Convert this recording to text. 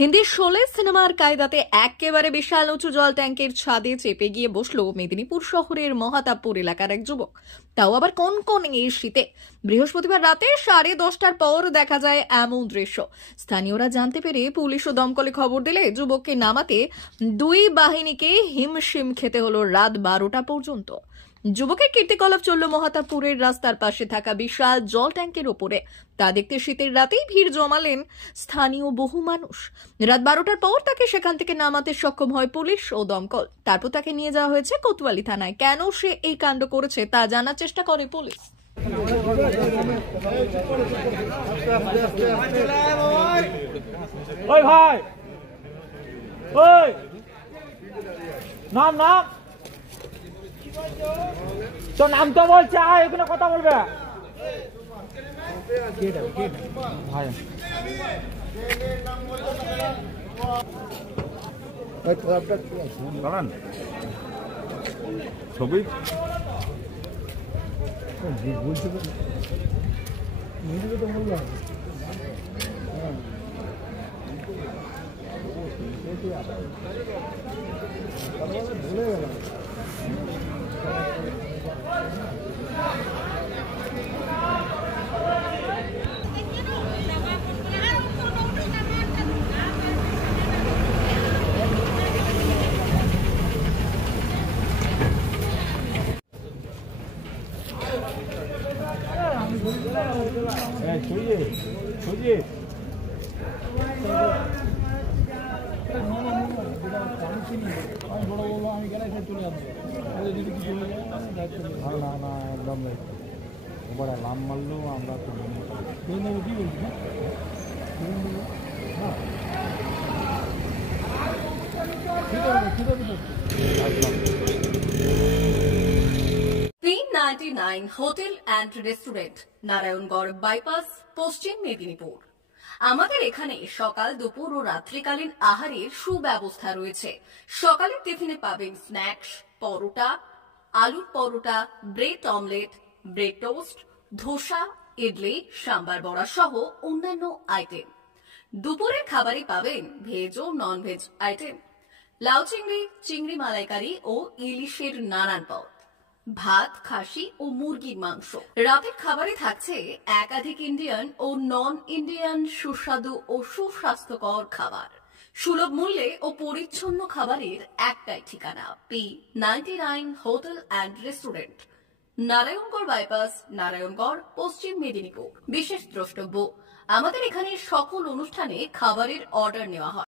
হিন্দি শোলে সিনেমার কায়দাতে একেবারে বিশাল উঁচু জল ট্যাঙ্কের ছাদে চেপে গিয়ে বসলো মেদিনীপুর শহরের মহাতাবপুর এলাকার এক যুবক। তাও আবার কনকনে শীতে। বৃহস্পতিবার রাতে 10:30টার পর দেখা যায় এমন দৃশ্য। স্থানীয়রা জানতে পেরে পুলিশ ও দমকলে খবর দিলে যুবককে নামাতে দুই বাহিনীকে হিমশিম খেতে হলো রাত 12টা পর্যন্ত। যুবকের কীর্তিকলাপ চলল মহাতাবপুরের রাস্তার পাশে থাকা বিশাল জল ট্যাঙ্কের ওপরে। তা দেখতে শীতের রাতেই ভিড় জমালেন স্থানীয় বহু মানুষ। রাত 12টার পর তাকে সেখান থেকে নামাতে সক্ষম হয় পুলিশ ও দমকল। তারপর তাকে নিয়ে যাওয়া হয়েছে কোতোয়ালি থানায়। কেন সে এই কাণ্ড করেছে তা জানার চেষ্টা করে পুলিশ। ওই ভাই, ওই নাম নাম তো নাম তো বলছে, এখানে কথা বলবে ভাই। ছবি বলছে তো বললাম ভুলে গেলাম। আমি গেলে চলে আসবো। না না একদম লাম মারলেও আমরা তো কি বলছি P99 hotel and restaurant, Narayangarh bypass, পশ্চিম মেদিনীপুর। আমাদের এখানে সকাল, দুপুর ও রাত্রিকালীন আহারের সুব্যবস্থা রয়েছে। সকালের টিফিনে পাবেন স্ন্যাক্স, পরোটা, আলুর paratha, bread omelette, bread toast, dosa, idli, sambar vada সহ অন্যান্য আইটেম। দুপুরের খাবারে পাবেন ভেজ ও নন ভেজ আইটেম, লাউ চিংড়ি, চিংড়ি মালাইকারি ও ইলিশের নানান পদ, ভাত, খাসি ও মুরগির মাংস। রাতের খাবারে থাকছে একাধিক ইন্ডিয়ান ও নন ইন্ডিয়ান সুস্বাদু ও সুস্বাস্থ্যকর খাবার। সুলভ মূল্যে ও পরিচ্ছন্ন খাবারের একটাই ঠিকানা, P99 hotel and restaurant, Narayangarh bypass, Narayangarh, পশ্চিম মেদিনীপুর। বিশেষ দ্রষ্টব্য, আমাদের এখানে সকল অনুষ্ঠানে খাবারের অর্ডার নেওয়া হয়।